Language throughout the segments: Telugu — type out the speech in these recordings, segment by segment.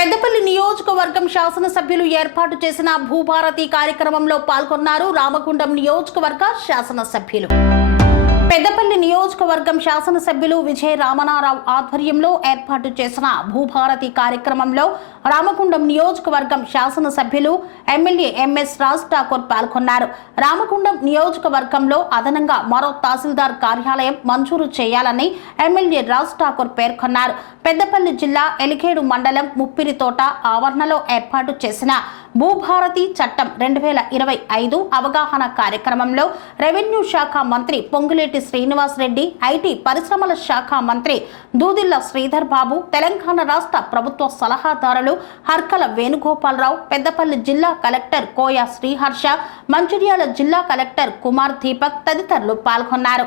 పెద్దపల్లి నియోజకవర్గం శాసనసభ్యులు ఏర్పాటు చేసిన భూభారతి కార్యక్రమంలో పాల్గొన్నారు రామగుండం నియోజకవర్గ శాసనసభ్యులు. పెద్దపల్లి నియోజకవర్గం శాసనసభ్యులు విజయ రామనారావు ఆధ్వర్యంలో ఏర్పాటు చేసిన భూభారతి కార్యక్రమంలో రామగుండం నియోజకవర్గం శాసనసభ్యులు ఎమ్మెల్యే ఎంఎస్ రాజ్ ఠాకూర్ పాల్గొన్నారు. రామగుండం నియోజకవర్గంలో అదనంగా మరో తహసీల్దార్ కార్యాలయం మంజూరు చేయాలని ఎమ్మెల్యే రాజ్ ఠాకూర్ పేర్కొన్నారు. పెద్దపల్లి జిల్లా ఎలికేడు మండలం ముప్పిరితోట ఆవరణలో ఏర్పాటు చేసిన భూభారతి చట్టం 2025 అవగాహన కార్యక్రమంలో రెవెన్యూ శాఖ మంత్రి పొంగులేటి శ్రీనివాస్ రెడ్డి, ఐటీ పరిశ్రమల శాఖ మంత్రి దూదిళ్ల శ్రీధర్ బాబు, తెలంగాణ రాష్ట్ర ప్రభుత్వ సలహాదారులు హర్కల వేణుగోపాలరావు, పెద్దపల్లి జిల్లా కలెక్టర్ కోయ శ్రీహర్ష, మంచిర్యాల జిల్లా కలెక్టర్ కుమార్ దీపక్ తదితరులు పాల్గొన్నారు.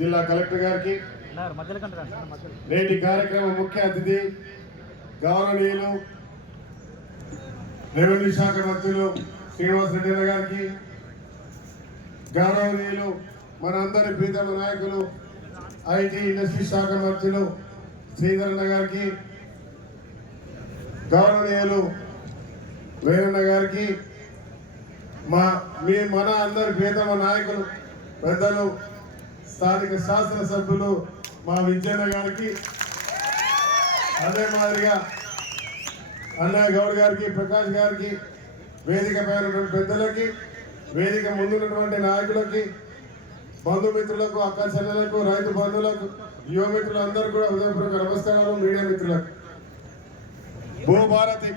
జిల్లా కలెక్టర్ గారికి నేటి కార్యక్రమ ముఖ్య అతిథి గౌరవనీయులు రెవెన్యూ శాఖ మంత్రులు శ్రీనివాస్ రెడ్డి గారికి, గౌరవనీయులు మనందరి ప్రీతమ నాయకులు ఐటీ ఇండస్ట్రీ శాఖ మంత్రులు శ్రీధరన్న గారికి, గౌరవనీయులు వేరన్న గారికి, మన అందరి ప్రీతమ నాయకులు పెద్దలు స్థానిక శాసనసభ్యులు మా విజయన్న గారికి, అదే మాదిరిగా అన్నయ్య గౌడ్ గారికి, ప్రకాష్ గారికి, వేదిక పైన పెద్దలకి, వేదిక ముందున్నటువంటి నాయకులకి, బంధుమిత్రులకు, అక్క చెల్లెలకు, రైతు బంధువులకు, యువమిత్రులందరూ కూడా హృదయపూర్వక నమస్కారాలు. మీడియా మిత్రులకు భూభారతి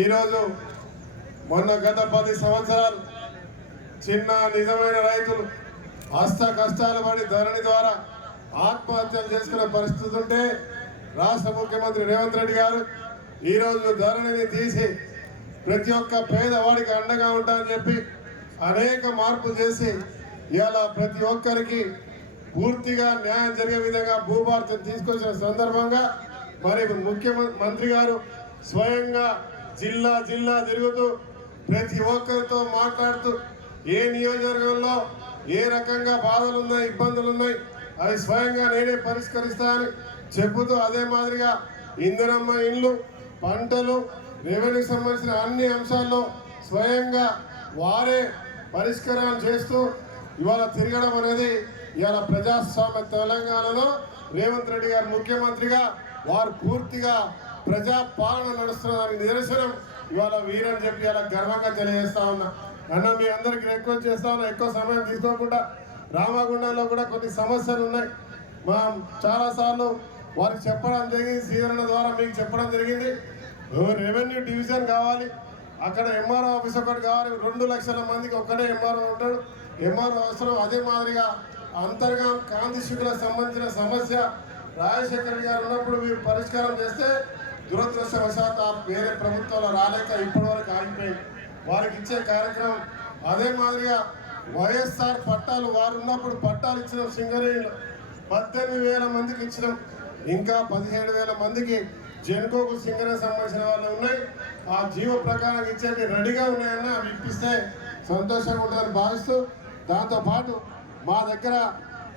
ఈరోజు మొన్న గత 10 సంవత్సరాలు చిన్న నిజమైన రైతులు అష్ట కష్టాలు పడి ధరణి ద్వారా ఆత్మహత్యలు చేసుకునే పరిస్థితి ఉంటే రాష్ట్ర ముఖ్యమంత్రి రేవంత్ రెడ్డి గారు ఈరోజు ధరణిని తీసి ప్రతి ఒక్క పేదవాడికి అండగా ఉంటానని చెప్పి అనేక మార్పులు చేసి ఇవాళ ప్రతి ఒక్కరికి పూర్తిగా న్యాయం జరిగే విధంగా భూభారతిని తీసుకొచ్చిన సందర్భంగా మరి ముఖ్యమంత్రి గారు స్వయంగా జిల్లా జిల్లా తిరుగుతూ ప్రతి ఒక్కరితో మాట్లాడుతూ ఏ నియోజకవర్గంలో ఏ రకంగా బాధలు ఉన్నాయి, ఇబ్బందులు ఉన్నాయి, అవి స్వయంగా నేనే పరిష్కరిస్తానని చెబుతూ, అదే మాదిరిగా ఇందిరమ్మ ఇండ్లు, పంటలు, రెవెన్యూ సంబంధించిన అన్ని అంశాల్లో స్వయంగా వారే పరిష్కారాలు చేస్తూ ఇవాళ తిరగడం అనేది ఇవాళ ప్రజాస్వామ్య తెలంగాణలో రేవంత్ రెడ్డి గారు ముఖ్యమంత్రిగా వారు పూర్తిగా ప్రజా పాలన నడుస్తున్నదానికి నిదర్శనం ఇవాళ వీరని చెప్పి ఇలా గర్వంగా తెలియజేస్తా ఉన్నా. అన్న మీ అందరికీ రిక్వెస్ట్ చేస్తా ఉన్నా, ఎక్కువ సమయం తీసుకోకుండా రామగుండంలో కూడా కొన్ని సమస్యలు ఉన్నాయి. చాలాసార్లు వారికి చెప్పడం జరిగింది, సీజన్ ద్వారా మీకు చెప్పడం జరిగింది. రెవెన్యూ డివిజన్ కావాలి, అక్కడ ఎంఆర్ఓ ఆఫీస్ ఒకటి కావాలి. 2 లక్షల మందికి ఒక్కడే ఎంఆర్ఓ ఉంటాడు, ఎంఆర్ఓ అవసరం. అదే మాదిరిగా అంతర్గా కాంతి శుక్లకు సంబంధించిన సమస్య రాజశేఖర రెడ్డి గారు ఉన్నప్పుడు మీరు పరిష్కారం చేస్తే దురదృష్టవశాత్తు వేరే ప్రభుత్వాలు రాలేక ఇప్పటి వరకు ఆగిపోయింది. వారికి ఇచ్చే కార్యక్రమం. అదే మాదిరిగా వైఎస్ఆర్ పట్టాలు వారు ఉన్నప్పుడు పట్టాలు ఇచ్చినాం. సింగరేణిలో 18,000 మందికి ఇచ్చినాం. ఇంకా 17,000 మందికి జెన్కోకు సింగరేణి సంబంధించిన వాళ్ళు ఉన్నాయి. ఆ జీవ ప్రకారం ఇచ్చేవి రెడీగా ఉన్నాయన్న, అవి ఇప్పిస్తే సంతోషంగా ఉంటుందని భావిస్తూ, దాంతోపాటు మా దగ్గర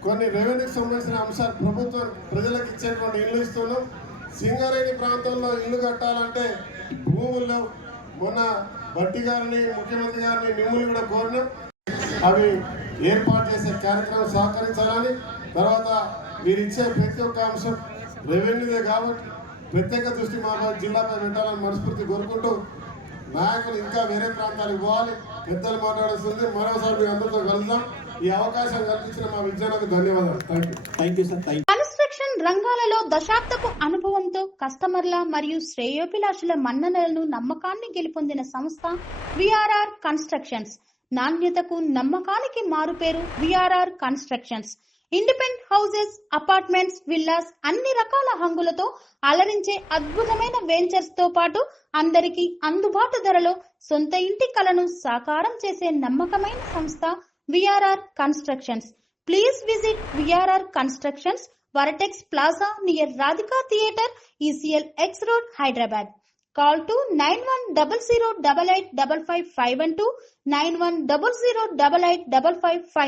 కొన్ని రెవెన్యూకి సంబంధించిన అంశాలు ప్రభుత్వం ప్రజలకు ఇచ్చేటువంటి ఇల్లు ఇస్తున్నాం. సింగరేణి ప్రాంతంలో ఇల్లు కట్టాలంటే భూముల్లో మొన్న బట్టి గారిని, ముఖ్యమంత్రి గారిని, మిమ్మల్ని కూడా కోరినాం. అవి ఏర్పాటు చేసే కార్యక్రమం సహకరించాలని, తర్వాత మీరు ఇచ్చే ప్రతి ఒక్క అంశం రెవెన్యూదే కాబట్టి ప్రత్యేక దృష్టి మా జిల్లాపై పెట్టాలని మనస్ఫూర్తి కోరుకుంటూ, నాయకులు ఇంకా వేరే ప్రాంతాలకు పోవాలి, పెద్దలు మాట్లాడుతుంది. మరోసారి మీ అందరితో కలుద్దాం. ఈ అవకాశం కల్పించిన మా విద్యార్థులకు ధన్యవాదాలు. Thank you sir. కన్స్ట్రక్షన్ రంగాలలో దశాబ్దపు అనుభవంతో కస్టమర్ల మరియు శ్రేయోభిలాషుల మన్ననలను, నమ్మకాన్ని గెలుపొందిన సంస్థ విఆర్ఆర్ కన్స్ట్రక్షన్స్. నాణ్యతకు, నమ్మకానికి మారుపేరు VRR constructions. Independent houses, apartments, villas, అన్ని రకాల హంగులతో అలరించే అద్భుతమైన వెంచర్స్ తో పాటు అందరికీ అందుబాటు ధరలో సొంత ఇంటి కలను సాకారం చేసే నమ్మకమైన సంస్థ VRR constructions. Please visit VRR constructions, Varatex Plaza near Radhika Theatre, ECL X Road, Hyderabad. Call to 910088555512, 9100885555.